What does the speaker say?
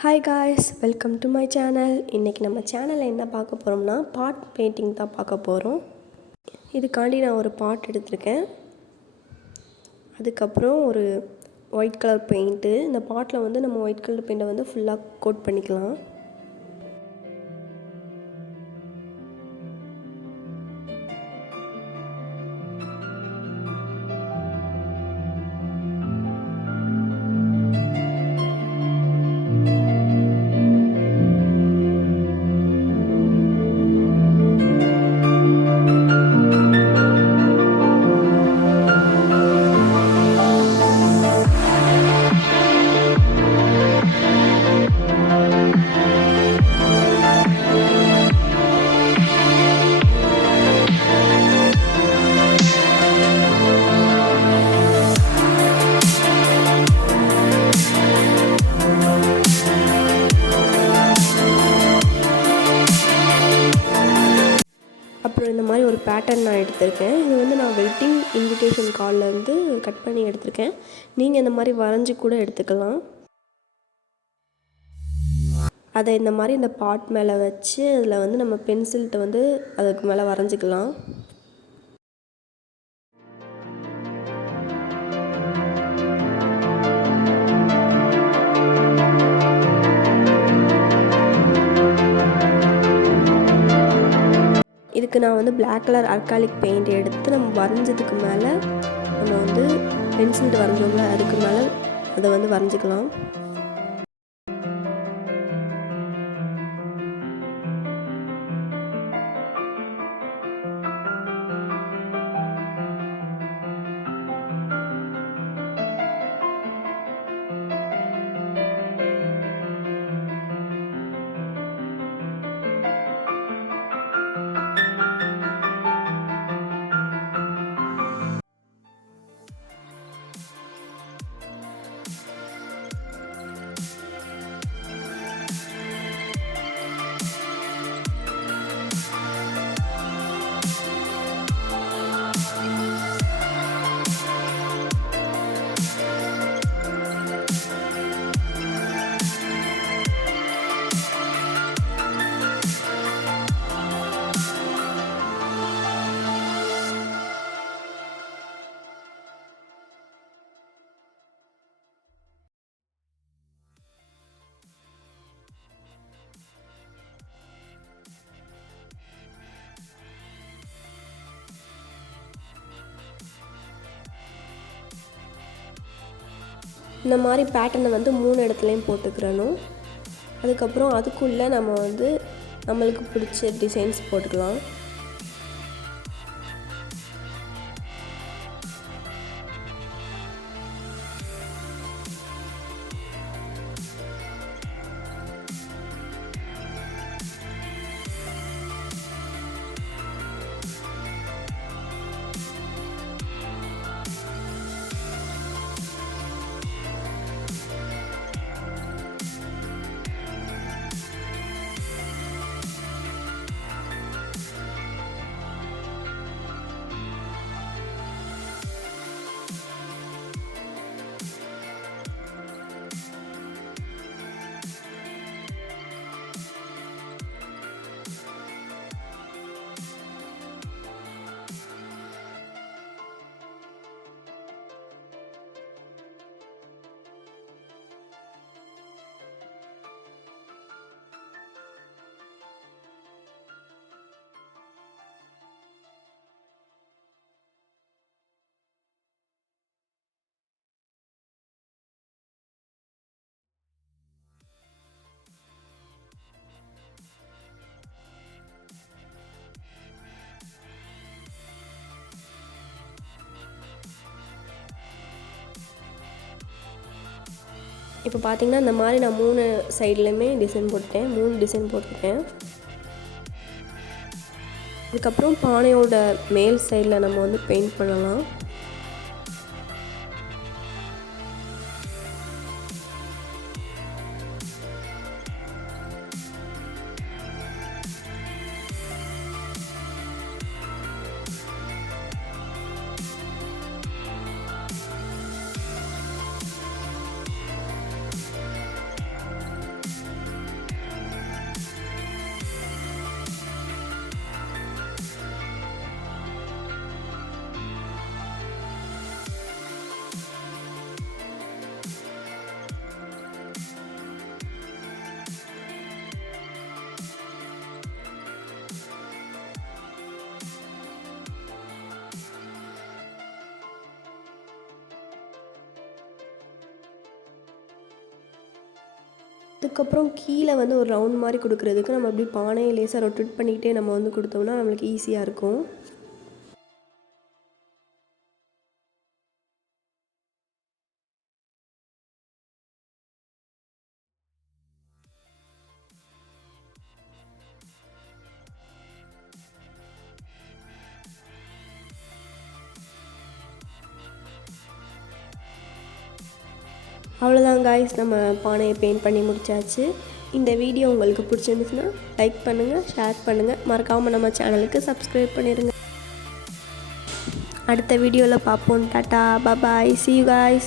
Hi guys, welcome to my channel. இன்றைக்கி நம்ம சேனலில் என்ன பார்க்க போகிறோம்னா பாட் பெயிண்டிங் தான் பார்க்க போகிறோம். இதுக்காண்டி நான் ஒரு பாட் எடுத்திருக்கேன். அதுக்கப்புறம் ஒரு ஒயிட் கலர் பெயிண்ட்டு. இந்த பாட்டில் வந்து நம்ம ஒயிட் கலர் பெயிண்ட்டை வந்து ஃபுல்லாக கோட் பண்ணிக்கலாம். அப்புறம் இந்த மாதிரி ஒரு பேட்டர்ன் நான் எடுத்திருக்கேன். இது வந்து நான் வெட்டிங் இன்விடேஷன் கார்டில் வந்து கட் பண்ணி எடுத்திருக்கேன். நீங்கள் இந்த மாதிரி வரைஞ்சி கூட எடுத்துக்கலாம். அதை இந்த மாதிரி இந்த பாட் மேலே வச்சு அதில் வந்து நம்ம பென்சில்கிட்ட வந்து அதுக்கு மேலே வரைஞ்சிக்கலாம். இதுக்கு நான் வந்து பிளாக் கலர் அர்காலிக் பெயிண்ட் எடுத்து நம்ம வரைஞ்சதுக்கு மேலே நம்ம வந்து பென்சில்ட்டு வரைஞ்சோம்ல அதுக்கு மேலே அதை வந்து வரைஞ்சிக்கலாம். இந்த மாதிரி பேட்டர்னை வந்து 3 இடத்துலையும் போட்டுக்கிறணும். அதுக்கப்புறம் அதுக்குள்ளே நம்ம வந்து நம்மளுக்கு பிடிச்ச டிசைன்ஸ் போட்டுக்கலாம். இப்போ பார்த்திங்கன்னா இந்த மாதிரி நான் 3 சைட்லேயுமே டிசைன் போட்டேன். 3 டிசைன் போட்டிருக்கேன். அதுக்கப்புறம் பானையோட மேல் சைடில் நம்ம வந்து பெயிண்ட் பண்ணலாம். அதுக்கப்புறம் கீழே வந்து ஒரு ரவுண்ட் மாதிரி கொடுக்குறதுக்கு நம்ம அப்படி பானையை லேசாக ரொட்டேட் பண்ணிக்கிட்டே நம்ம வந்து கொடுத்தோம்னா நம்மளுக்கு ஈஸியாக இருக்கும். அவ்வளோதான் காய்ஸ், நம்ம பானையை பெயிண்ட் பண்ணி முடிச்சாச்சு. இந்த வீடியோ உங்களுக்கு பிடிச்சிருந்துச்சுன்னா லைக் பண்ணுங்கள், ஷேர் பண்ணுங்கள், மறக்காமல் நம்ம சேனலுக்கு சப்ஸ்கிரைப் பண்ணிடுங்க. அடுத்த வீடியோவில் பார்ப்போம். Tata, bye, see you guys.